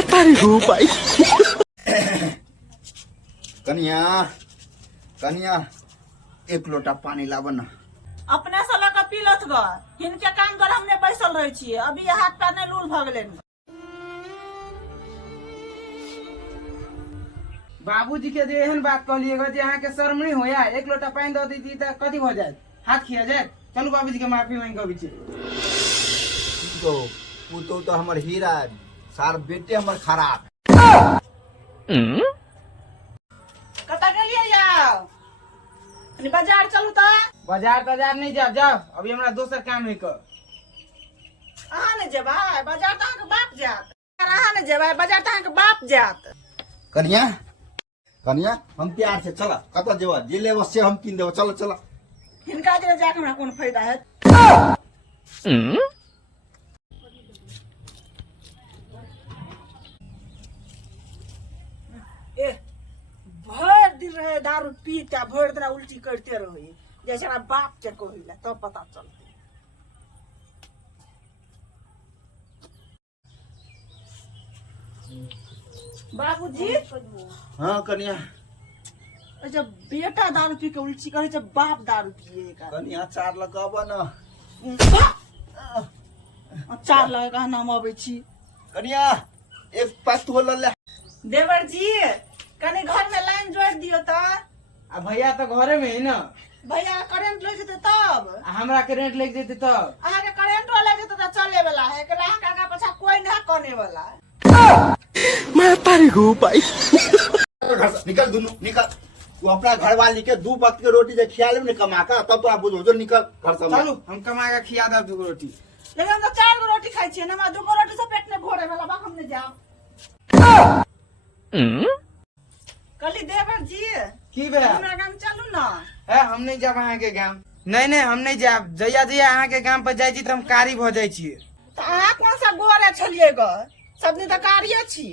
मैं तारी हूँ भाई। कन्या कन्या एक लोटा पानी लावन ना। अपने से लगा पी लथ ग हिनके काम कर हमने बैसल रहे छी अभी ये हाथ पैर ने लूल भ गेले। बाबूजी के जो एहन बात कहलिएगा जे अहाँ के शर्म नहीं होया एक लोटा पानी दे दी त कथी हो जाए हाथ खिया जाए। चलू बाबूजी के माफी मांग के बीचे तो हमर हीरा सार बेटे हमर खराब कता गेलिए याओ अनि बाजार चलू त। बाजार बाजार नहीं जाओ जाओ अभी हमरा दोसर काम है कर। अहाँ ने जेबै बाजार त अहाँ के बाप जात अहाँ ने जेबै बाजार त अहाँ के बाप जात। कन्या कन्या हम प्यार से चला कत जेब जे लेब से हम किन देब चलो चलो। हिनका जे जाके हमरा कोन फायदा है। ए भर दिन रहे दारू पी के भर दिन उल्टी करते रहे जैसे बाप के कहिला तब पता चलते। बाबूजी हाँ कन्या जब बेटा दारू पी के उल्टी करे जब बाप दारू पिएगा कन्या चार लगाब न। चार लगेगा नाम अबै छी। कन्या एक पात हो ले। देवर जी कने घर में लाइन जोड़ दियो त। आ भैया तो घरे में है ना। भैया करंट ले जेते तब आ हमरा करेंट लग जेते तब अहाँ के करंट वाला जेते त चले वाला है के अहाँ का पछा कोई ना कने वाला। मैं तारी हूँ भाई। घर से निकल दुनू निकल। तू अपना घर वाली के दू वक्त के रोटी जे खिया ले कमा का तब तो आप बुझो जो निकल घर से। चलू हम कमा के खिया दब दू रोटी। लेकिन हम तो 4 गो रोटी खाई छी ना मा 2 गो रोटी से पेट में भरे वाला बा हमने जाओ। कली देवर जी की बे हमरा गांव चलू ना। है हम नहीं जाब अहाँ के गांव। नहीं हम नहीं जाब जया जया अहाँ के गांव पर जाय छी त हम कारी भ जाय छी। त अहाँ कौन सा गोरे छलिए ग सब दिन त कारिये छी।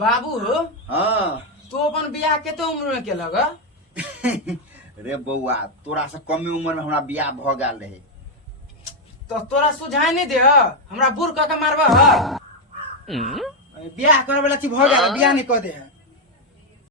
बाबू हो हाँ तू अपन बियाह केते उम्र में केलक। रे बउआ तोरा से कमे उम्र में हमरा बियाह भ गेल रहे तो तोरा सुझाय नहीं दे हमरा बूढ़ क के मारबा बियाह करे वाला चीज भ गेल बियाह नहीं क दे।